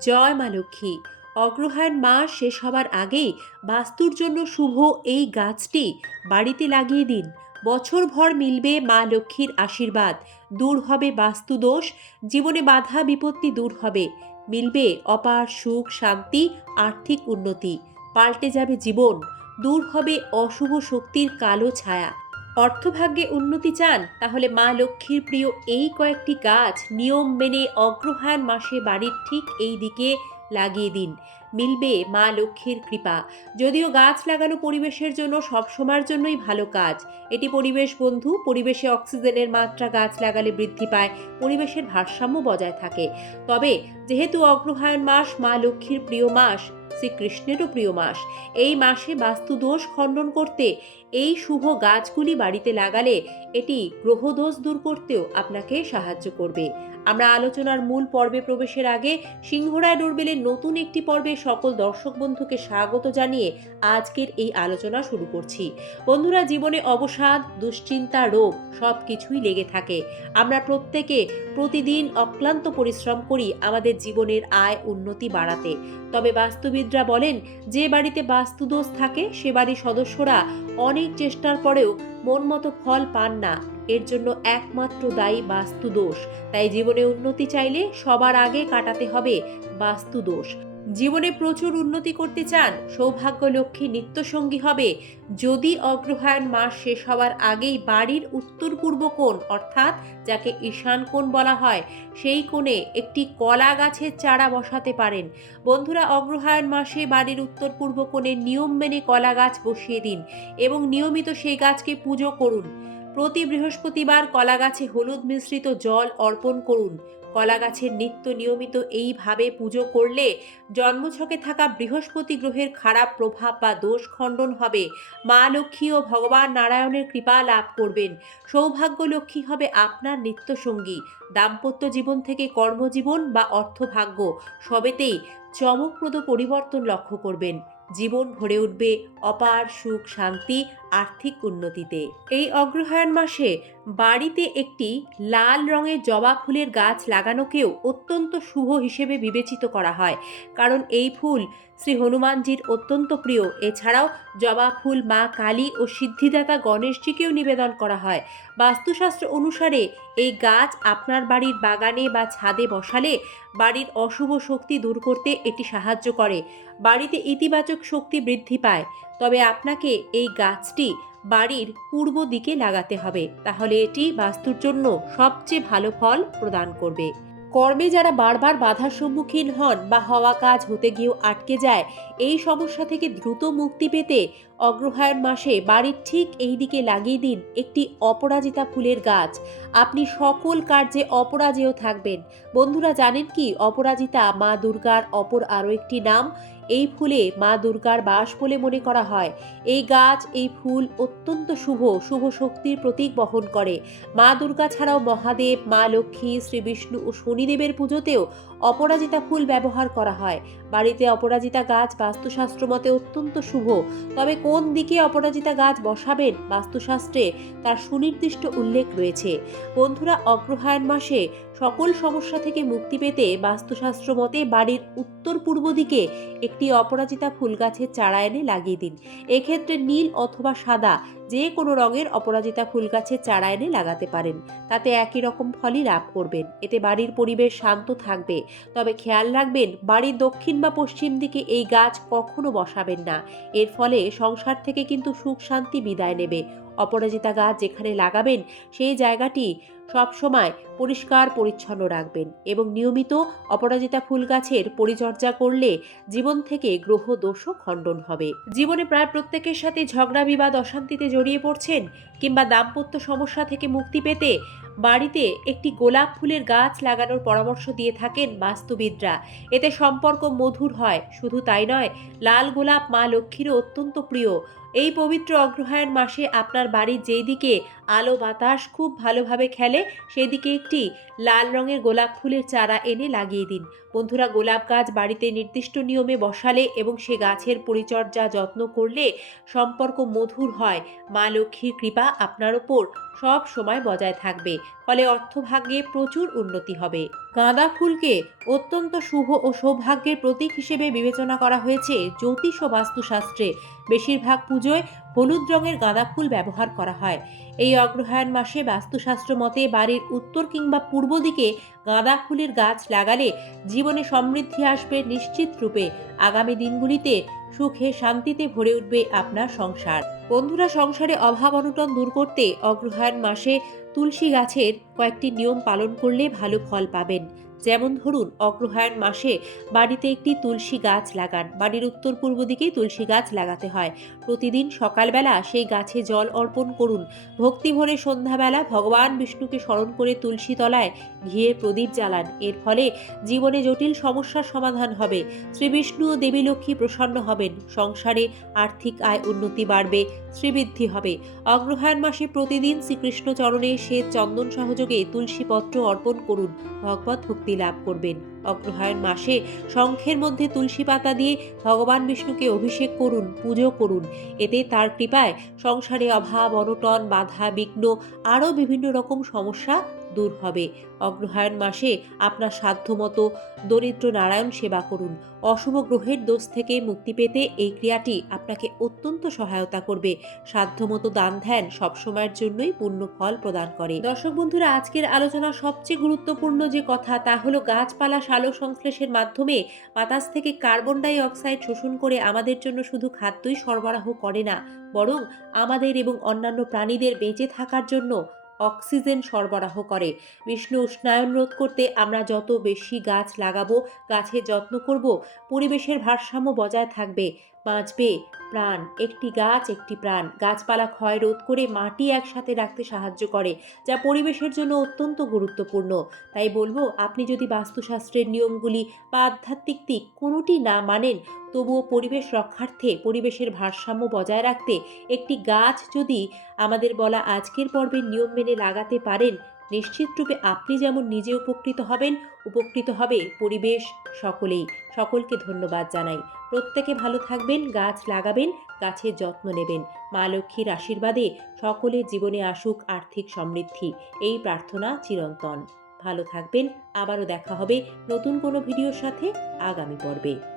জয় মা লক্ষ্মী। অগ্রহায়ণ মাস শেষ হবার আগেই বাস্তুর জন্য শুভ এই গাছটি বাড়িতে লাগিয়ে দিন। বছরভর মিলবে মা লক্ষ্মীর আশীর্বাদ। দূর হবে বাস্তুদোষ জীবনে বাধা বিপত্তি দূর হবে। মিলবে অপার সুখ, শান্তি, আর্থিক উন্নতি। পাল্টে যাবে জীবন। দূর হবে অশুভ শক্তির কালো ছায়া। অর্থভাগ্যে উন্নতি চান, তাহলে মা লক্ষ্মীর প্রিয় এই কয়েকটি গাছ নিয়ম মেনে অগ্রহায়ণ মাসে বাড়ির ঠিক এই দিকে লাগিয়ে দিন। মিলবে মা লক্ষ্মীর কৃপা। যদিও গাছ লাগানো পরিবেশের জন্য সবসময়ের জন্যই ভালো কাজ। এটি পরিবেশ বন্ধু, পরিবেশে অক্সিজেনের মাত্রা গাছ লাগালে বৃদ্ধি পায়, পরিবেশের ভারসাম্য বজায় থাকে। তবে যেহেতু অগ্রহায়ণ মাস মা লক্ষ্মীর প্রিয় মাস শ্রীকৃষ্ণেরও প্রিয় মাস। এই মাসে বাস্তুদোষ খণ্ডন করতে, এই শুভ গাছগুলি বাড়িতে লাগালে এটি গ্রহদোষ দূর করতেও আপনাকে সাহায্য করবে। আমরা আলোচনার মূল পর্বে প্রবেশের আগে সিংহরায় ডোরবেলের নতুন একটি পর্বে সকল দর্শক বন্ধুকে স্বাগত জানিয়ে আজকের এই আলোচনা শুরু করছি। বন্ধুরা, জীবনে অবসাদ, দুশ্চিন্তা, রোগ সব কিছুই লেগে থাকে। আমরা প্রত্যেকে প্রতিদিন অক্লান্ত পরিশ্রম করি আমাদের জীবনের আয় উন্নতি বাড়াতে। তবে বাস্তুবিদরা বলেন, যে বাড়িতে বাস্তুদোষ থাকে, সে বাড়ির সদস্যরা অনেক চেষ্টার পরেও মন মতো ফল পান না। এর জন্য একমাত্র দায়ী বাস্তুদোষ। তাই জীবনে উন্নতি চাইলে সবার আগে কাটাতে হবে বাস্তুদোষ। জীবনে প্রচুর উন্নতি করতে চান সৌভাগ্য লক্ষ্মী নিত্যসঙ্গী হবে। যদি অগ্রহায়ণ মাস শেষ হওয়ার আগেই বাড়ির উত্তর পূর্ব কোণ, অর্থাৎ যাকে ঈশান কোণ বলা হয়, সেই কোণে একটি কলা গাছের চারা বসাতে পারেন। বন্ধুরা, অগ্রহায়ণ মাসে বাড়ির উত্তর পূর্ব কোণে নিয়ম মেনে কলা গাছ বসিয়ে দিন এবং নিয়মিত সেই গাছকে পুজো করুন। প্রতি বৃহস্পতিবার কলা গাছে হলুদ মিশ্রিত জল অর্পণ করুন। কলা গাছের নিত্য নিয়মিত এইভাবে পুজো করলে জন্মছকে থাকা বৃহস্পতি গ্রহের খারাপ প্রভাব বা দোষ খণ্ডন হবে। মা লক্ষ্মী ও ভগবান নারায়ণের কৃপা লাভ করবেন। সৌভাগ্য লক্ষ্মী হবে আপনার নিত্যসঙ্গী। দাম্পত্য জীবন থেকে কর্মজীবন বা অর্থভাগ্য সবেতেই চমকপ্রদ পরিবর্তন লক্ষ্য করবেন। জীবন ভরে উঠবে অপার সুখ, শান্তি, আর্থিক উন্নতিতে। এই অগ্রহায়ণ মাসে বাড়িতে একটি লাল রঙের জবা ফুলের গাছ লাগানোকেও অত্যন্ত শুভ হিসেবে বিবেচিত করা হয়। কারণ এই ফুল শ্রী হনুমানজির অত্যন্ত প্রিয়। এছাড়াও জবা ফুল মা কালী ও সিদ্ধিদাতা গণেশজিকেও নিবেদন করা হয়। বাস্তুশাস্ত্র অনুসারে এই গাছ আপনার বাড়ির বাগানে বা ছাদে বসালে বাড়ির অশুভ শক্তি দূর করতে এটি সাহায্য করে। বাড়িতে ইতিবাচক শক্তি বৃদ্ধি পায়। তবে আপনাকে এই গাছটি বাড়ির পূর্ব দিকে লাগাতে হবে। তাহলে এটি বাস্তুর জন্য সবচেয়ে ভালো ফল প্রদান করবে। কর্মে যারা বারবার বাধার সম্মুখীন হন বা হওয়া কাজ হতে গিয়েও আটকে যায়, এই সমস্যা থেকে দ্রুত মুক্তি পেতে অগ্রহায়ণ মাসে বাড়ির ঠিক এই দিকে লাগিয়ে দিন একটি অপরাজিতা ফুলের গাছ। আপনি সকল কার্যে অপরাজেয় থাকবেন। বন্ধুরা জানেন কি, অপরাজিতা মা দুর্গার অপর আরও একটি নাম। এই ফুলে মা দুর্গার বাস বলে মনে করা হয়। এই গাছ, এই ফুল অত্যন্ত শুভ শুভ শক্তির প্রতীক বহন করে। মা দুর্গা ছাড়াও মহাদেব, মা লক্ষ্মী শ্রী বিষ্ণু ও শনিদেবের পুজোতেও অপরাজিতা ফুল ব্যবহার করা হয়। বাড়িতে অপরাজিতা গাছ বাস্তুশাস্ত্র মতে অত্যন্ত শুভ। তবে কোন দিকে অপরাজিতা গাছ বসাবেন বাস্তুশাস্ত্রে তার সুনির্দিষ্ট উল্লেখ রয়েছে। বন্ধুরা, অগ্রহায়ণ মাসে সকল সমস্যা থেকে মুক্তি পেতে বাস্তুশাস্ত্র মতে বাড়ির উত্তর পূর্ব দিকে একটি অপরাজিতা ফুল গাছের চারা এনে লাগিয়ে দিন। এক্ষেত্রে নীল অথবা সাদা যে কোনো রঙের অপরাজিতা ফুল গাছের চারা এনে লাগাতে পারেন। তাতে একই রকম ফলই লাভ করবেন। এতে বাড়ির পরিবেশ শান্ত থাকবে। তবে খেয়াল রাখবেন, বাড়ির দক্ষিণ বা পশ্চিম দিকে এই গাছ কখনো বসাবেন না। এর ফলে সংসার থেকে কিন্তু সুখ শান্তি বিদায় নেবে। অপরাজিতা গাছ যেখানে লাগাবেন, সেই জায়গাটি সবসময় পরিষ্কার পরিচ্ছন্ন রাখবেন এবং নিয়মিত অপরাজিতা ফুল গাছের পরিচর্যা করলে জীবন থেকে গ্রহ দোষও খণ্ডন হবে। জীবনে প্রায় প্রত্যেকের সাথে ঝগড়া, বিবাদ, অশান্তিতে জড়িয়ে পড়ছেন কিংবা দাম্পত্য সমস্যা থেকে মুক্তি পেতে বাড়িতে একটি গোলাপ ফুলের গাছ লাগানোর পরামর্শ দিয়ে থাকেন বাস্তুবিদরা। এতে সম্পর্ক মধুর হয়, শুধু তাই নয়, লাল গোলাপ মা লক্ষ্মীরও অত্যন্ত প্রিয় এই পবিত্র অগ্রহায়ণ মাসে আপনার বাড়ির যেই দিকে আলো বাতাস খুব ভালোভাবে খেলে, সেদিকে একটি লাল রঙের গোলাপ ফুলের চারা এনে লাগিয়ে দিন। বন্ধুরা, গোলাপ গাছ বাড়িতে নির্দিষ্ট নিয়মে বসালে এবং সে গাছের পরিচর্যা যত্ন করলে সম্পর্ক মধুর হয়। মা লক্ষ্মীর কৃপা আপনার ওপর সব সময় বজায় থাকবে। ফলে অর্থভাগ্যে প্রচুর উন্নতি হবে। গাঁদা ফুলকে অত্যন্ত শুভ ও সৌভাগ্যের প্রতীক হিসেবে বিবেচনা করা হয়েছে জ্যোতিষ ও বাস্তুশাস্ত্রে। বেশিরভাগ পুজোয় হলুদ রঙের গাঁদা ফুল ব্যবহার করা হয়। এই অগ্রহায়ণ মাসে বাস্তুশাস্ত্র মতে বাড়ির উত্তর কিংবা পূর্ব দিকে গাঁদা ফুলের গাছ লাগালে জীবনে সমৃদ্ধি আসবে নিশ্চিত রূপে। আগামী দিনগুলিতে সুখে শান্তিতে ভরে উঠবে আপনার সংসার। বন্ধুরা, সংসারে অভাব অনটন দূর করতে অগ্রহায়ণ মাসে তুলসী গাছের কয়েকটি নিয়ম পালন করলে ভালো ফল পাবেন। যেমন ধরুন, অগ্রহায়ণ মাসে বাড়িতে একটি তুলসী গাছ লাগান। বাড়ির উত্তর পূর্ব দিকেই তুলসী গাছ লাগাতে হয়। প্রতিদিন সকালবেলা সেই গাছে জল অর্পণ করুন। ভক্তি ভরে সন্ধ্যাবেলা ভগবান বিষ্ণুকে স্মরণ করে তুলসী তলায় ঘিয়ে প্রদীপ জ্বালান। এর ফলে জীবনে জটিল সমস্যার সমাধান হবে। শ্রীবিষ্ণু ও দেবী লক্ষ্মী প্রসন্ন হবেন। সংসারে আর্থিক আয় উন্নতি বাড়বে। শ্রীবৃদ্ধি হবে। অগ্রহায়ণ মাসে প্রতিদিন শ্রীকৃষ্ণ চরণে সে চন্দন সহযোগে তুলসী পত্র অর্পণ করুন। ভগবত ভক্তি লাভ করবেন। অগ্রহায়ণ মাসে শঙ্খের মধ্যে তুলসী পাতা দিয়ে ভগবান বিষ্ণুকে অভিষেক করুন, পুজো করুন। এতে তার কৃপায় সংসারে অভাব, অনটন, বাধা, বিঘ্ন, আরও বিভিন্ন রকম সমস্যা দূর হবে। অগ্রহায়ণ মাসে আপনার সাধ্যমতো দরিদ্র নারায়ণ সেবা করুন। অশুভ গ্রহের দোষ থেকে মুক্তি পেতে এই ক্রিয়াটি আপনাকে অত্যন্ত সহায়তা করবে। সাধ্যমতো দান ধ্যান সবসময়ের জন্যই পূর্ণ ফল প্রদান করে। দর্শক বন্ধুরা, আজকের আলোচনা সবচেয়ে গুরুত্বপূর্ণ যে কথা তা হলো গাছপালা সালো সংশ্লেষের মাধ্যমে বাতাস থেকে কার্বন ডাই অক্সাইড শোষণ করে আমাদের জন্য শুধু খাদ্যই সরবরাহ করে না, বরং আমাদের এবং অন্যান্য প্রাণীদের বেঁচে থাকার জন্য অক্সিজেন সরবরাহ করে। বিষ্ণু উষ্ণায়ন রোধ করতে আমরা যত বেশি গাছ লাগাবো গাছের যত্ন করব, পরিবেশের ভারসাম্য বজায় থাকবে। বাঁচবে। প্রাণ, একটি গাছ, একটি প্রাণ। গাছপালা ক্ষয় রোধ করে মাটি একসাথে রাখতে সাহায্য করে, যা পরিবেশের জন্য অত্যন্ত গুরুত্বপূর্ণ। তাই বলব, আপনি যদি বাস্তুশাস্ত্রের নিয়মগুলি বা আধ্যাত্মিক দিক কোনোটি না মানেন, তবুও পরিবেশ রক্ষার্থে, পরিবেশের ভারসাম্য বজায় রাখতে একটি গাছ যদি আমাদের বলা আজকের পর্বের নিয়ম মেনে লাগাতে পারেন নিশ্চিতরূপে আপনি যেমন নিজে উপকৃত হবেন, উপকৃত হবে পরিবেশ সকলেই। সকলকে ধন্যবাদ জানাই। প্রত্যেকে ভালো থাকবেন, গাছ লাগাবেন, গাছের যত্ন নেবেন। মা লক্ষ্মীর আশীর্বাদে সকলের জীবনে আসুক আর্থিক সমৃদ্ধি। এই প্রার্থনা চিরন্তন। ভালো থাকবেন, আবারও দেখা হবে নতুন কোনো ভিডিওর সাথে আগামী পর্বে।